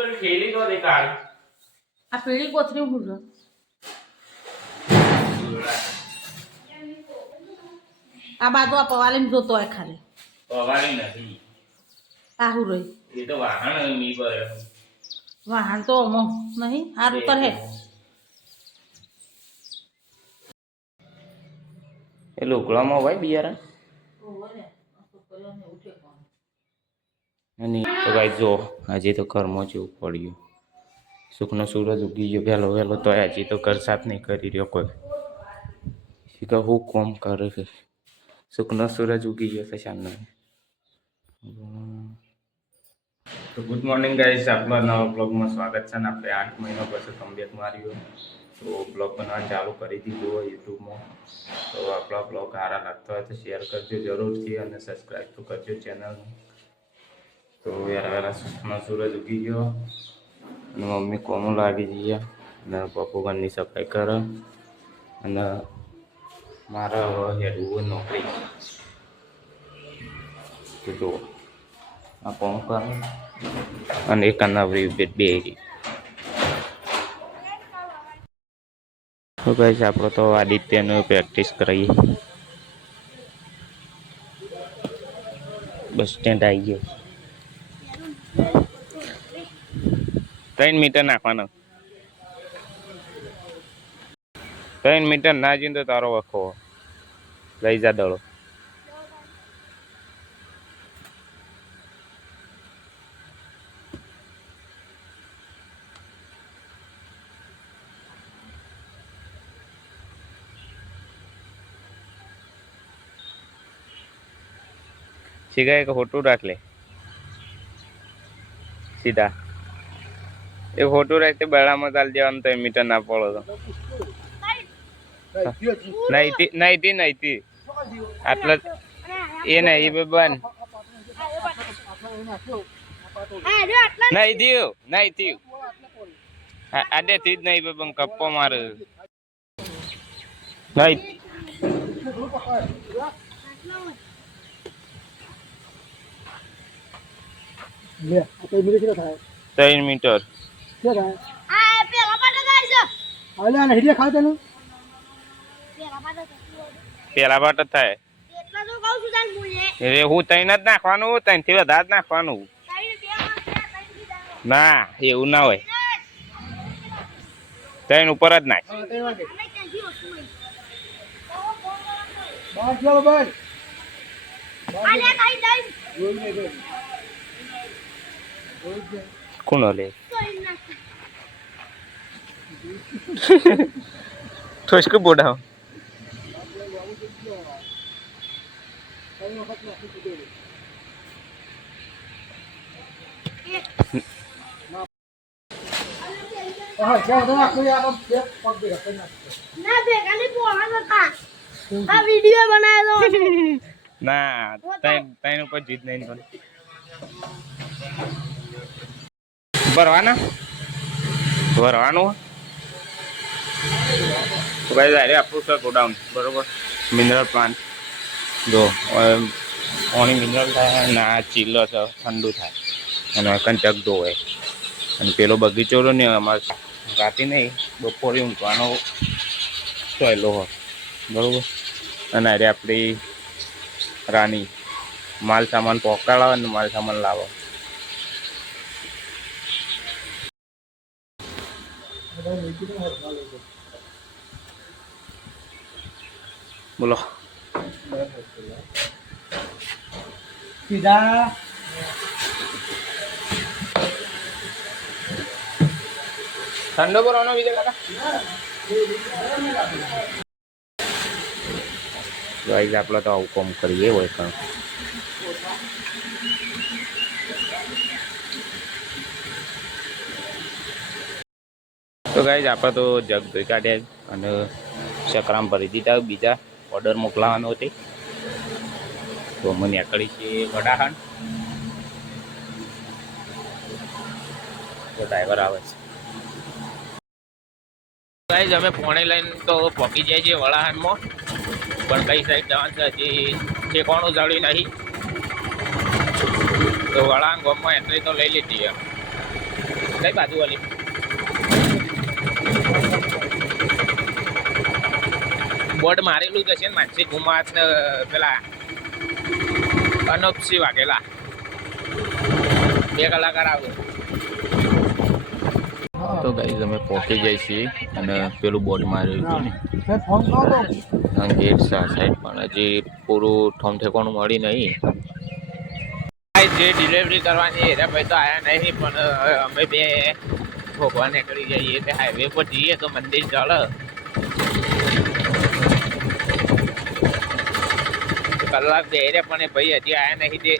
જોજે આ ખોખમ આ પીળી કોથળી હું છે? આ બાજુ આ પવાલીમાં જોતો હોય ખાલી પવાલી નથી આ હું રહી એ તો વાહન મી પર વાહન તો અમો નહીં હારું હે એ લુગડામાં હોય બિયારણ અને તો ભાઈ જો આજે તો ઘરમાં જેવું પડ્યું. સુખનો સૂરજ ઉગી ગયો, વહેલો વહેલો તો હજી તો ઘર સાફ નહીં કરી રહ્યો કોઈ. શીખા હું કોમ કરે છે? સુખનો સૂરજ ઉગી ગયો છે સાંજનો તો ગુડ મોર્નિંગ ગાઈસ આપણા નવા બ્લોગમાં સ્વાગત છે ને આપણે આઠ મહિના પછી કમબેક માર્યો. તો બ્લોગ બનાવવાનું ચાલુ કરી દીધું હોય યુટ્યુબમાં. તો આપણા બ્લોગ સારા લાગતા હોય તો શેર કરજો જરૂરથી અને સબસ્ક્રાઈબ તો કરજો ચેનલને તો યાર વહેલા સુખનો સૂરજ ઉગી ગયો અને મમ્મી કોમું લાગી ગયા અને પપ્પુ ઘરની સફાઈ કરે અને મારા હવે હેડવું નોકરી તો જુઓ આ કોમ કર અને એક અનાવરી બે રહી તો ગાઈસ આપણે તો આદિત્યનું પ્રેક્ટિસ કરીએ બસ સ્ટેન્ડ આવી ગયો ત્રણ મીટર નાખવાનો. ત્રણ મીટર ના જઈને તો તારો વખો. લઈ જા દડો. સીધા એક હોટું રાખ લે સીધા. એ હોટું રાખતે બેડામાં ચાલી જવાનું તો મીટર ના પડો તો. નાઈટી નાઈટી નાઈટી આટલા એ નહીં એ બન નહીં થયું નહીં થયું આડે થી જ નહીં બન કપ્પો મારે. નહીં ત્રણ આ તો મિલે કેટલો થાય ત્રણ મીટર કે થાય હાલે આને હિડિયા ખાવ તેનું. પેલા બાટ જ થાય. એ હું ત્રણ જ નાખવાનું ત્રણથી વધારે જ નાખવાનું. ના એવું ના હોય. ત્રણ ઉપર જ નાખ. કોણ લે ઠોસકુ બોડાવ ત્રણ વખત નાખી દીધું. હા જ્યાં બધા નાખો યાર આમ બે પગ ભેગા કરી નાખો. વીડિયો બનાવ્યો ના ત્રણ ઉપર જીત નહીં ભરવાના? ભરવાનું? તો ભાઈ અરે આપણું સર ગોડાઉન. બરોબર? મિનરલ પ્લાન્ટ જો પાણી મિનરલ થાય ના ચીલો છે, ઠંડુ થાય. અને કંચક ધોવે અને પેલો બગીચો રહ્યો ને, અમારે રાતે નહીં, બપોરે ઊંઘવાનો સહેલો હોય. બરોબર? અને અરે આપણી રાની, માલ સામાન પહોંચાડવા અને માલ સામાન લાવો. બોલો. સીધા. ઠંડો કરવાનો બીજા કાકા. ગાઈઝ આપણે તો આવું કોમ કરીએ હોય પણ. તો ગાઈઝ આપણે તો જગ ધોઈ કાઢ્યા અને ચક્રામ ભરી દીધા બીજા ઓર્ડર મોકલાવાનો હતી તો અમે નીકળી છીએ વડાહણ તો ડ્રાઈવર આવે છે. ગાઈઝ અમે પોણે લઈને તો પહોંચી જાય છે વડાહણમાં પણ કઈ સાઈડ જવાનું છે હજી ઠેકાણું જળ્યું નહીં. તો વડાહણ ગામમાં એન્ટ્રી તો લઈ લીધી કઈ બાજુ વાલી બોર્ડ મારેલું જ હશે ને માનસી કુમાર પેલા અનોપસિંહ વાઘેલા. બે કલાકાર આવે. તો ગાઈઝ અમે પહોંચી જઈએ છીએ અને પેલું બોર્ડ માર્યું હતું ને. ગેટ સાઈડ પણ. હજી પૂરું ઠોમ ઠેકાણું મળી નહીં. જે ડિલિવરી કરવાની એ ભાઈ તો આયા નહીં પણ અમે બે ભગવાન કરી જઈએ કે હાઈવે પર જઈએ તો મંદિર ચાલે. કલાક દે રે પણ એ ભાઈ હજી આયા નહીં તે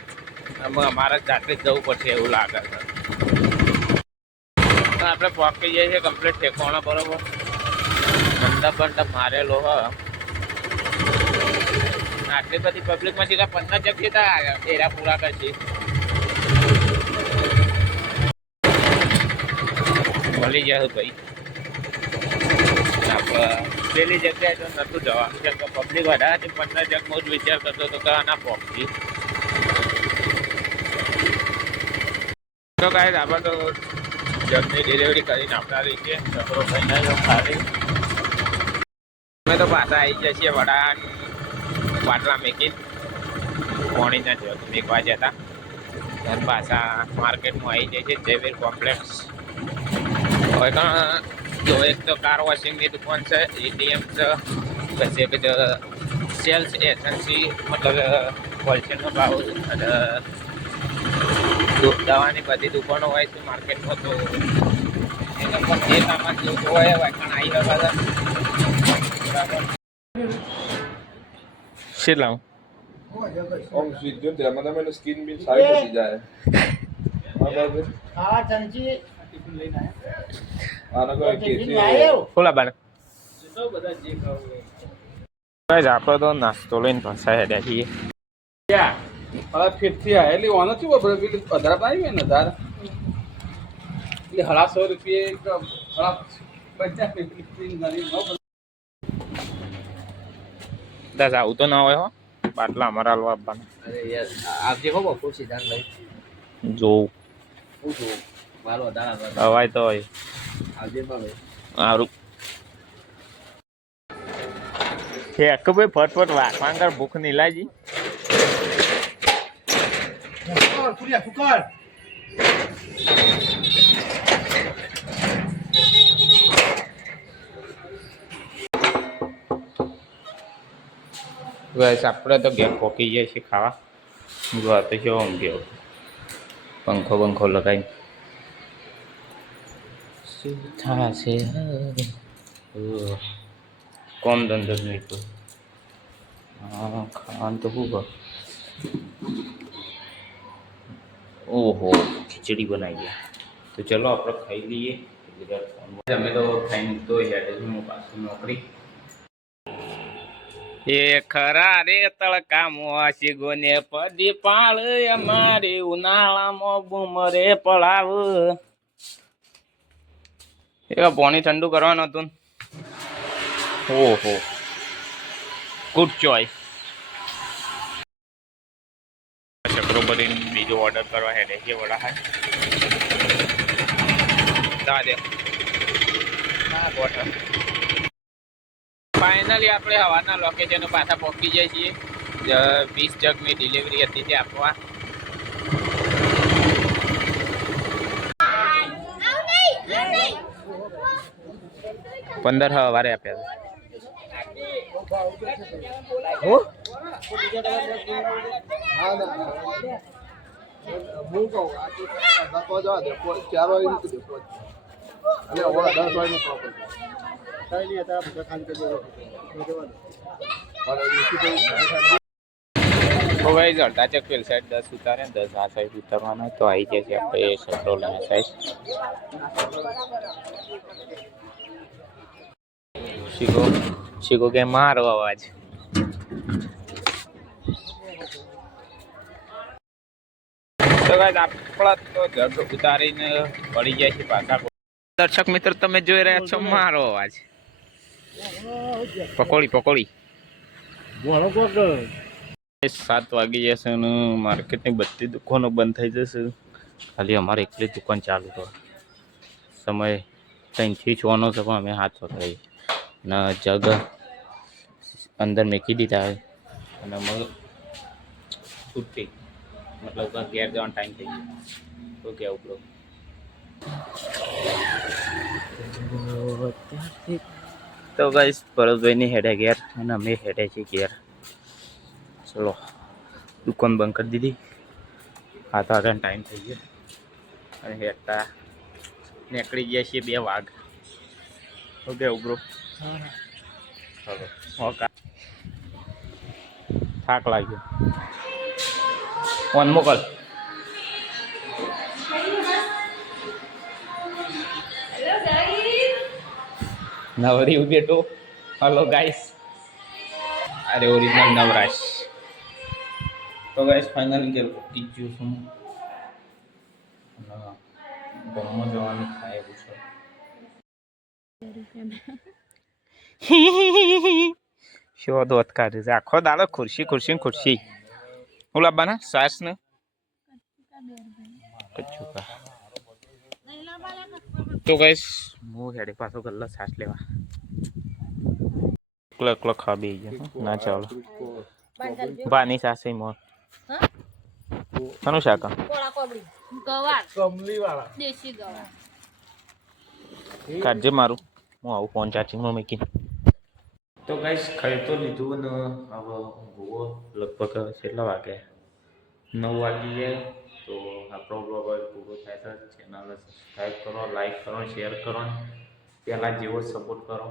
અમારા જાતે જ જવું પડશે એવું લાગે છે. આપણે પહોંચી જઈએ છીએ કમ્પ્લીટ ઠેકાણો, બરોબર? મંડપ બંડપ મારેલો હ આટલી બધી પબ્લિકમાંથી કાંઈ પંદર જગ્યા તા એરા પૂરા કરશે. મળી જાય ભાઈ. આપણે પેલી જગ્યાએ તો નતું જવાનું. કેમ કે પબ્લિક વધારે હતી પંદર જગનો જ વિચાર કરતો હતો કે આના પહોંચી તો કાંઈ આપણે તો જગની ડિલિવરી કરીને આપતા રહી છે છોકરો ભાઈ ખાલી. અમે તો પાછા આવી જઈએ વડા પાટલા મેકીને. પોણીના જગ મેકવા જતા અને પાછા માર્કેટમાં આવી જાય છે જયવીર કોમ્પ્લેક્સ હવે જો એક તો કાર વોશિંગની દુકાન છે એટીએમ છે પછી એક સેલ્સ એજન્સી મતલબ હોલસેલનો ભાવ દવાની બધી દુકાનો હોય છે માર્કેટમાં તો એને પણ જે સામાન જોતો હોય વાયખાણ આવી રહ્યા બરાબર. કેટલા ઓમ સીધું તેમાં તમે એનું બી સારી થઈ જાય. બરાબર. આ ચંચી ખોલા બાને. આપણે તો નાસ્તો લઈને પાછા હેડ્યા છીએ. હળા ફીટથી આયેલી ઓનો ચેવો બરો પેલી અધરા પાઈ ને ધાર. એટલે હળા સો રૂપિયે હળા પચાસ રૂપિયા ગણી ન આવું તો ના હોય હો. બાટલા અમારા હાલવા આપવાના. અરે યાર આપજે હો સીધા ભાઈ હું મારો દાડા અવાય તો હોય. સારું એક ભાઈ ફટફટ વાસણ કર ભૂખ નહીં લાજી કુરિયા કુકર. બસ આપણે તો ઘેર પોકી જાય છે ખાવા. ગયો તો કેવો ઊંઘ્યો પંખો બંખો લગાવી શું છે? કોમ ધંધો જ નહીં તો હા ખાન તો શું ઓહો ખીચડી બનાવી તો ચલો આપણે ખાઈ લઈએ. ગુજરાત અમે તો ખાઈને તો હેડે છું હું પાછું નોકરી. એ ખરા રે તળકા મોસી ગોને પદી પાળ અમારે ઉનાળામાં બુમરે પડાવ. એ પાણી ઠંડુ કરવાનું હતું. ઓહો. ગુડ ચોઈસ ચક્રોબરીન બીજો ઓર્ડર કરવા હેડે છે વડા હાય ફાઇનલી આપણે હવાના લોકેશન પાછા પહોંચી જઈએ છીએ. વીસ જગની ડિલિવરી હતી તે આપવા પંદર સવારે આપ્યા હા ના હું કહું આ તો જવા દે ચારો આવી રીતે અને ઓલા દસ વાગે પ્રોપર વારે આપ્યા હતા બધા ખાલી કરી દેવા અને એસી તો તો ગાઈઝ અડધા ચક પેલ સાઈડ દસ ઉતારે દસ આ સાઈડ ઉતારવાના તો આવી જશે આપણે સટ્રોલ શીખો શીખો કે મારો અવાજ. તો ગાઈઝ આપણા તો જડ ઉતારીને પડી જાય છે પાછા. દર્શક મિત્ર તમે જોઈ રહ્યા છો મારો અવાજ. પકોડી પકોડી. સાત વાગી જશે અને માર્કેટની બધી દુકાનો બંધ થઈ જશે. ખાલી અમારે એકલી દુકાન ચાલુ કરો સમય ત્રણથી છનો છે પણ અમે હાથ પકડાઈ અને જગ અંદર મેકી દીધા હોય અને મગ છૂટી. મતલબ ઘેર જવાનો ટાઈમ થઈ ગયો. શું કહેવું બ્રો તો ગાઈસ ભરતભાઈની હેડે ઘેર અને અમે હેડે છીએ ઘેર. ચલો, દુકાન બંધ કરી દીધી. હાથ આગળ ટાઈમ થઈ ગયો. અને હેઠતા નીકળી ગયા છીએ બે વાઘ ઓકે ઉભરો થાક લાગ્યો. ફોન મોકલ. નવરી બેટો હલો ગાઈસ અરે ઓરિજિનલ નવરાશ. તો ગાઈસ ફાઇનલી ઘેર પહોંચી ગયો છું. ગમો જવાનું થાય એવું છે. શું દોત કાઢે છે આખો દાડો ખુરશી ખુરશી ને ખુરશી હું લાવવાના સાસ ને કચ્છુકા તો ગાઈસ હું હેડે પાછો ગલ્લો સાસ લેવા. ક્લક ક્લક ખા બે ના ચાલો બાની સાસે મોર કનું શાક કાઢજે મારું. હું આવું ફોન ચાર્જિંગમાં મૂકીને. તો ગાઈસ ખાઈ તો લીધું ને હવે ગોવો લગભગ કેટલા વાગે? નવ વાગી ગયા તો આપણો બ્લોગ પૂરો થાય તો ચેનલ સબસ્ક્રાઈબ કરો લાઈક કરો શેર કરો પહેલાં જેવો સપોર્ટ કરો.